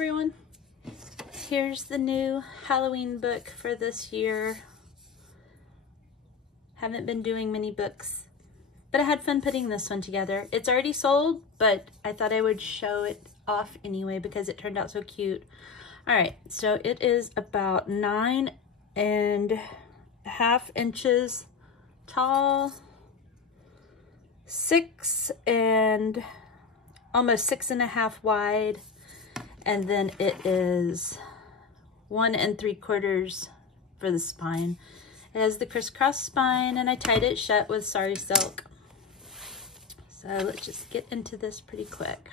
everyone. Here's the new Halloween book for this year. Haven't been doing many books, but I had fun putting this one together. It's already sold, but I thought I would show it off anyway because it turned out so cute. All right, so it is about 9.5 inches tall, 6 and almost 6.5 wide, and then it is 1 3/4 for the spine. It has the crisscross spine, and I tied it shut with sari silk. So let's just get into this pretty quick.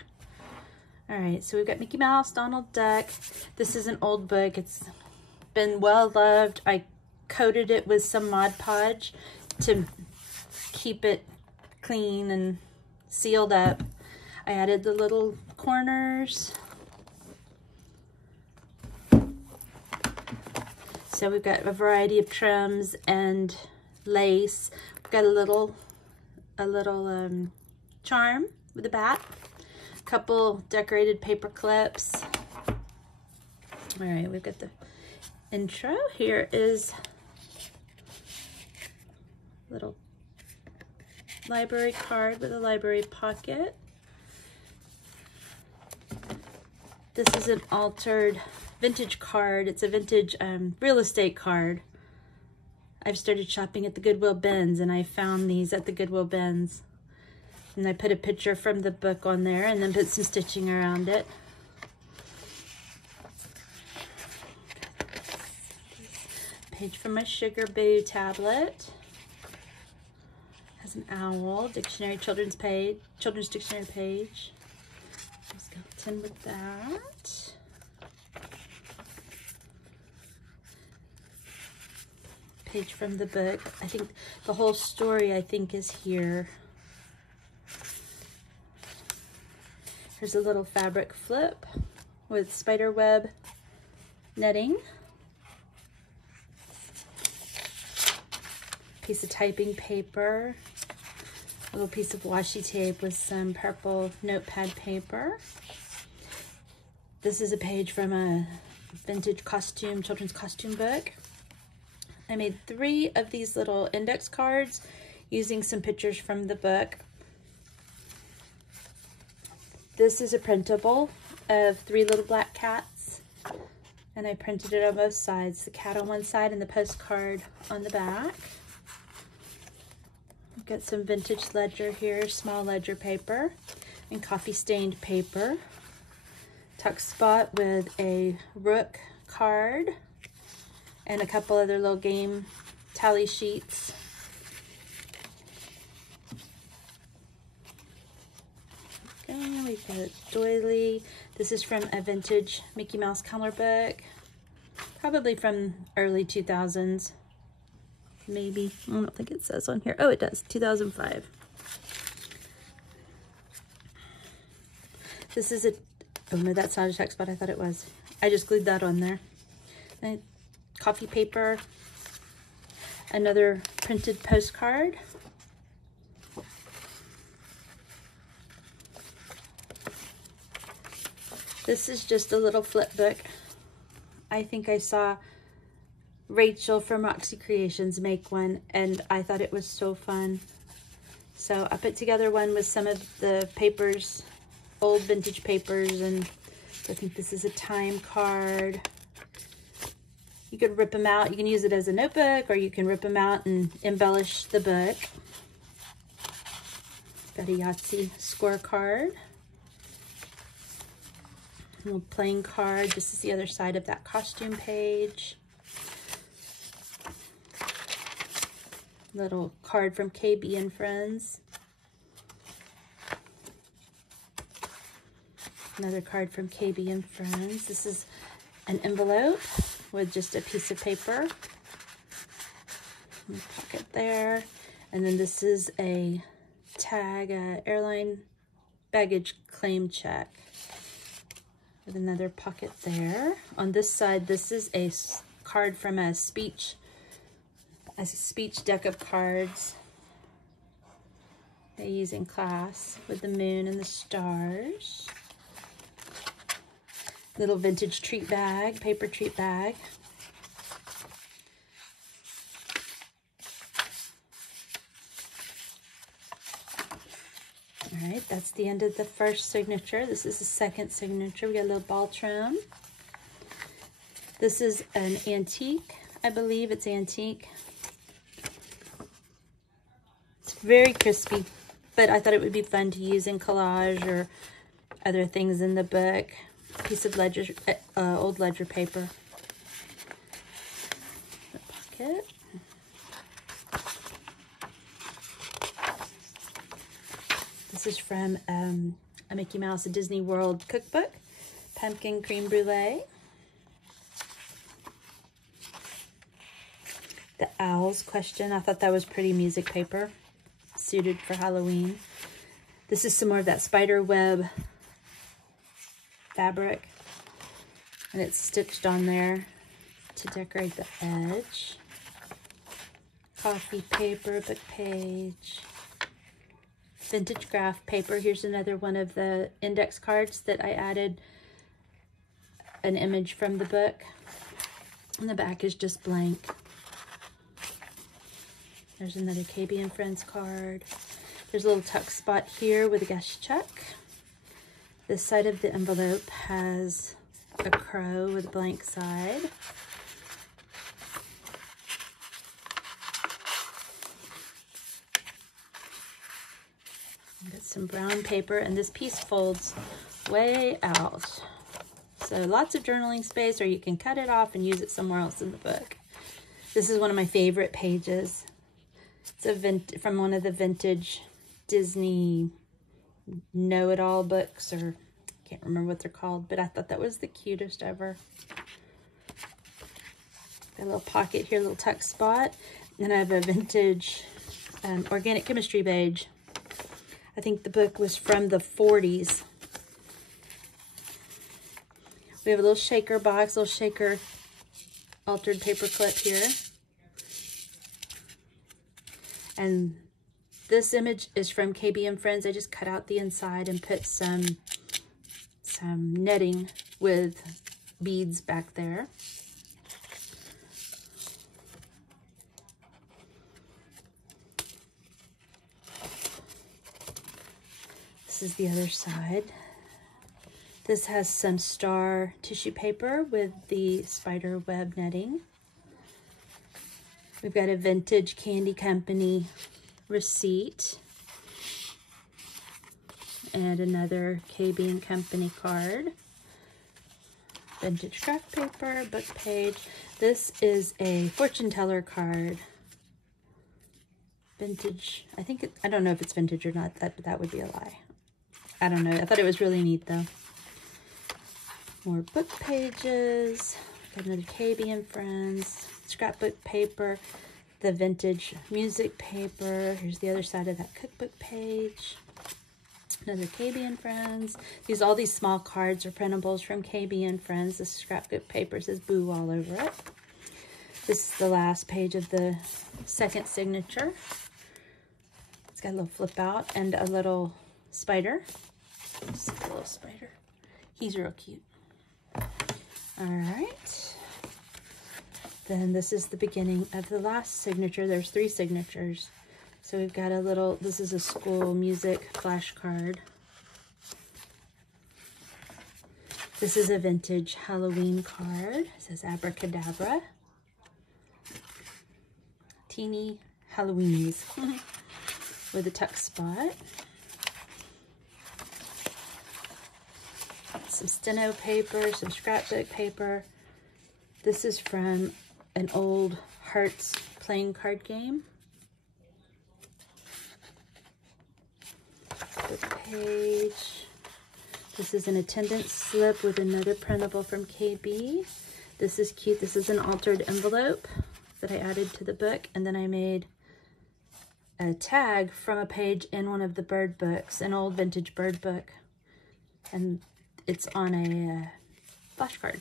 All right, so we've got Mickey Mouse, Donald Duck. This is an old book. It's been well loved. I coated it with some Mod Podge to keep it clean and sealed up. I added the little corners. So we've got a variety of trims and lace. We've got a little charm with a bat. A couple decorated paper clips. All right, we've got the intro. Here is a little library card with a library pocket. This is an altered vintage card. It's a vintage real estate card. I've started shopping at the Goodwill bins, and I found these at the Goodwill bins. And I put a picture from the book on there and then put some stitching around it. Page from my Sugar Boo tablet. Has an owl, dictionary, children's dictionary page. Skeleton with that. Page from the book. I think the whole story, is here. Here's a little fabric flip with spider web netting. Piece of typing paper. A little piece of washi tape with some purple notepad paper. This is a page from a vintage children's costume book. I made 3 of these little index cards using some pictures from the book. This is a printable of 3 little black cats, and I printed it on both sides, the cat on one side and the postcard on the back. I've got some vintage ledger here, small ledger paper, and coffee stained paper. Tuck spot with a rook card and a couple other little game tally sheets. Okay, we've got doily. This is from a vintage Mickey Mouse color book, probably from early 2000s, maybe. I don't think it says on here. Oh, it does, 2005. This is oh no, that's not a tuck spot. I thought it was. I just glued that on there. And coffee paper, another printed postcard. This is just a little flip book. I think I saw Rachel from Roxy Creations make one, and I thought it was so fun. So I put together one with some of the papers, old vintage papers, and I think this is a time card. You could rip them out. You can use it as a notebook, or you can rip them out and embellish the book. Got a Yahtzee scorecard. A little playing card. This is the other side of that costume page. Little card from KB and Friends. Another card from KB and Friends. This is an envelope with just a piece of paper. Pocket there. And then this is a tag, airline baggage claim check. With another pocket there. On this side, this is a card from a speech deck of cards they use in class with the moon and the stars. Little vintage treat bag, paper treat bag. All right, that's the end of the first signature. This is the second signature. We got a little ball trim. This is an antique. I believe it's antique. It's very crispy, but I thought it would be fun to use in collage or other things in the book. Piece of ledger, old ledger paper. The pocket. This is from a Mickey Mouse, a Disney World cookbook. Pumpkin cream brulee. The Owl's Question. I thought that was pretty music paper, suited for Halloween. This is some more of that spider web fabric, and it's stitched on there to decorate the edge. Coffee paper, book page. Vintage graph paper. Here's another one of the index cards that I added an image from the book. And the back is just blank. There's another KB and Friends card. There's a little tuck spot here with a guest check. This side of the envelope has a crow with a blank side. Got some brown paper, and this piece folds way out. So lots of journaling space, or you can cut it off and use it somewhere else in the book. This is one of my favorite pages. It's from one of the vintage Disney know-it-all books, or I can't remember what they're called, but I thought that was the cutest ever. Got a little pocket here, a little tuck spot. And I have a vintage organic chemistry page. I think the book was from the 40s. We have a little shaker box, little shaker altered paper clip here. And this image is from KB and Friends. I just cut out the inside and put some netting with beads back there. This is the other side. This has some star tissue paper with the spider web netting. We've got a Vintage Candy Company receipt and another KB and Company card. Vintage craft paper, book page. This is a fortune teller card. Vintage, I don't know if it's vintage or not. That would be a lie. I don't know. I thought it was really neat though. More book pages. Got another KB and Friends. Scrapbook paper. The vintage music paper. Here's the other side of that cookbook page. Another KB and Friends. All these small cards are printables from KB and Friends. This scrapbook paper says boo all over it. This is the last page of the second signature. It's got a little flip out and a little spider. Let's see the little spider. He's real cute. All right. Then this is the beginning of the last signature. There's 3 signatures. So we've got a little, this is a school music flashcard. This is a vintage Halloween card. It says Abracadabra. Teeny Halloweenies with a tuck spot. Some steno paper, some scrapbook paper. This is from an old Hearts playing card game. The page. This is an attendance slip with another printable from KB. This is cute. This is an altered envelope that I added to the book, and then I made a tag from a page in one of the bird books, an old vintage bird book, and it's on a flashcard,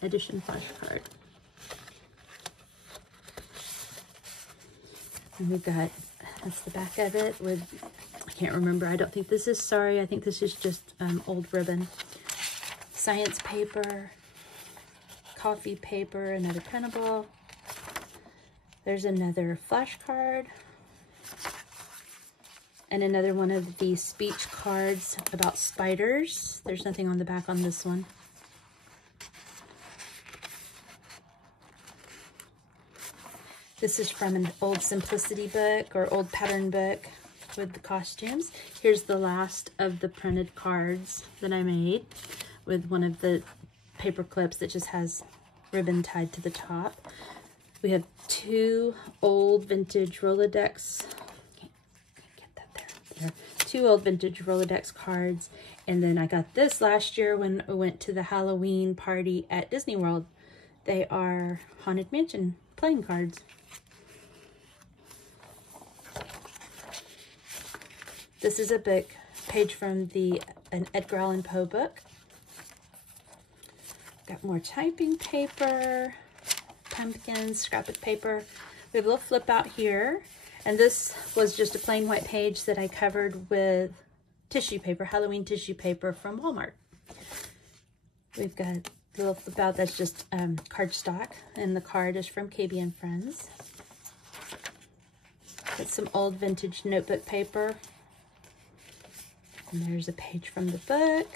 edition flashcard. And we've got, that's the back of it with, I can't remember, I don't think this is, sorry, I think this is just old ribbon. science paper, coffee paper, another printable. There's another flashcard. And another one of these speech cards about spiders. There's nothing on the back on this one. This is from an old Simplicity book or old pattern book with the costumes. Here's the last of the printed cards that I made with one of the paper clips that just has ribbon tied to the top. We have two old vintage Rolodex. Can't get that there. Two old vintage Rolodex cards. And then I got this last year when I went to the Halloween party at Disney World. They are Haunted Mansion playing cards. This is a book, page from an Edgar Allan Poe book. Got more typing paper, pumpkins, scrapbook paper. We have a little flip out here. And this was just a plain white page that I covered with tissue paper, Halloween tissue paper from Walmart. We've got a little flip out that's just cardstock, and the card is from KB and Friends. Got some old vintage notebook paper. And there's a page from the book.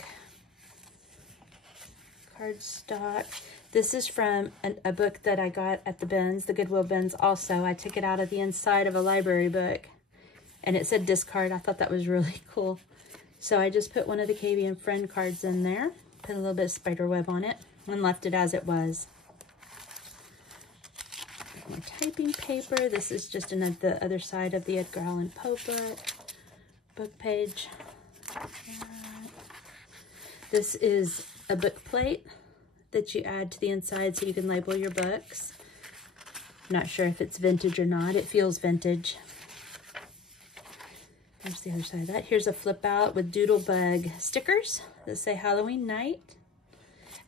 Cardstock. This is from a book that I got at the bins, the Goodwill bins also. I took it out of the inside of a library book, and it said discard. I thought that was really cool. So I just put one of the KB and Friend cards in there, put a little bit of spider web on it, and left it as it was. More typing paper. This is just the other side of the Edgar Allan Poe book page. This is a book plate that you add to the inside so you can label your books. I'm not sure if it's vintage or not. It feels vintage. There's the other side of that. Here's a flip out with Doodlebug stickers that say Halloween night.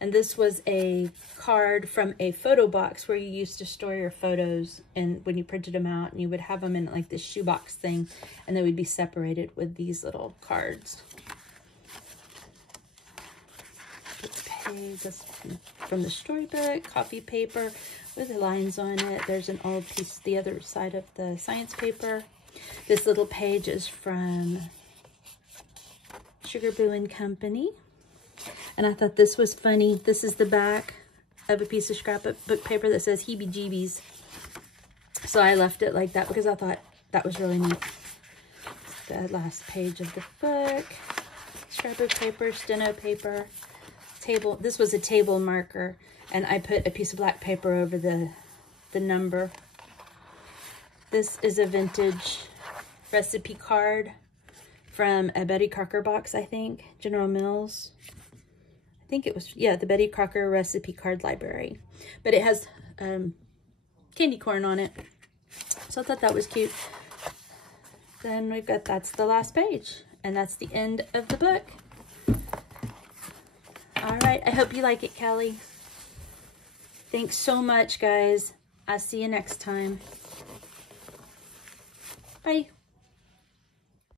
And this was a card from a photo box where you used to store your photos, and when you printed them out, and you would have them in like this shoebox thing, and they would be separated with these little cards. This page is from the storybook, coffee paper with the lines on it. There's an old piece, the other side of the science paper. This little page is from Sugar Boo and Company. And I thought this was funny. This is the back of a piece of scrapbook paper that says heebie-jeebies. So I left it like that because I thought that was really neat. The last page of the book. Scrapbook paper, steno paper, table. This was a table marker, and I put a piece of black paper over the number. This is a vintage recipe card from a Betty Crocker box, I think. General Mills. I think it was, yeah, the Betty Crocker recipe card library. But it has candy corn on it. So I thought that was cute. Then we've got, that's the last page. And that's the end of the book. All right, I hope you like it, Kelly. Thanks so much, guys. I'll see you next time. Bye.